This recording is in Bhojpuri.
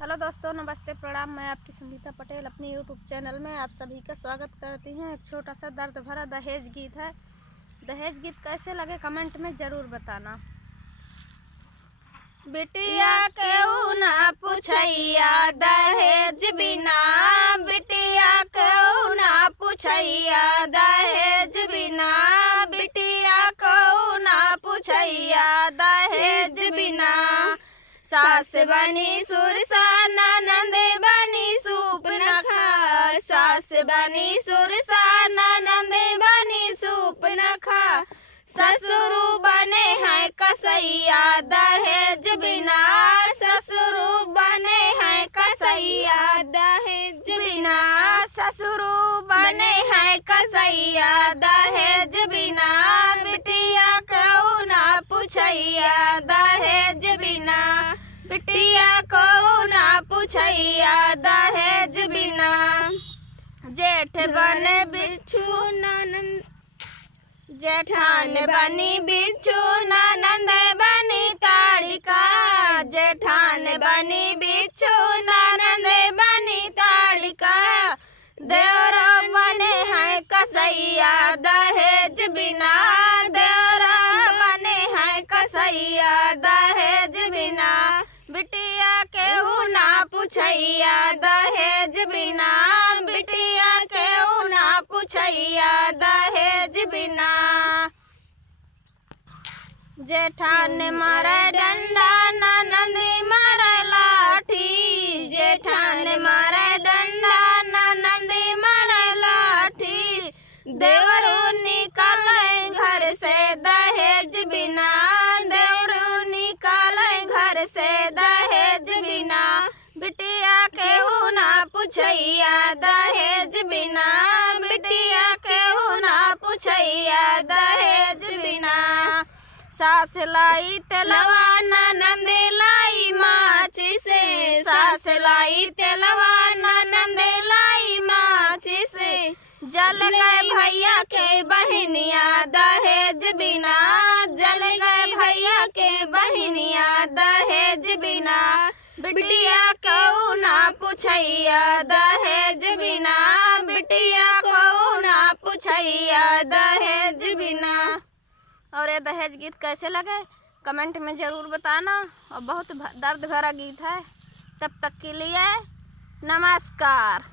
हेलो दोस्तों, नमस्ते, प्रणाम। मैं आपकी संगीता पटेल अपने यूट्यूब चैनल में आप सभी का स्वागत करती हूँ। एक छोटा सा दर्द भरा दहेज गीत है। दहेज गीत कैसे लगे कमेंट में ज़रूर बताना। बिटिया केहू ना पूछैया दहेज बिना, बिटिया केहू ना पूछैया दहेज बिना, बिटिया केहू ना पूछैया दहेज बिना। सास बनी सुरसा ननंद बनी सूप न खा, सास बनी सुरसा ननंद बनी सूप न खा। ससुर बने हैं कसैया दहेज बिना, ससुर बने हैं कसैया दहेज बिना, ससुर बने हैं कसैया दहेज बिना। बिटिया केहू ना पूछैया दहेज बिना, बिटिया को ना पूछैया दहेज बिना। जेठ बने बिच्छू ननंद, जेठान बनी बिच्छू ननंद बनी ताड़िका, जेठान बनी बिच्छू ननंद बनी ताड़िका। देवर बने हैं कसैया दहेज बिना, देवर बने हैं कसैया दहेज बिना। बिटिया केहू ना पूछैया दहेज बिना, बिटिया केहू ना पूछैया दहेज बिना। जेठान मारे डंडा ननंद मारे लाठी, जेठान मारे डंडा ननंद मारे लाठी। देवरू निकाले घर से दहेज बिना, देवरू निकाले घर से दहेज बिना। बिटिया केहू ना पूछैया दहेज बिना, बिटिया केहू ना पूछैया दहेज बिना। सास लाई तेलवा ननंद लाई माची से, सास लाई तेलवा ननंद लाई माची से। जल गए भैया के बहनिया दहेज बिना, जल गए भैया के बहनिया दहेज बिना। बिटिया केहू ना पूछैया दहेज बिना, बिटिया केहू ना पूछैया दहेज बिना। और ये दहेज गीत कैसे लगे कमेंट में ज़रूर बताना। और बहुत दर्द भरा गीत है। तब तक के लिए नमस्कार।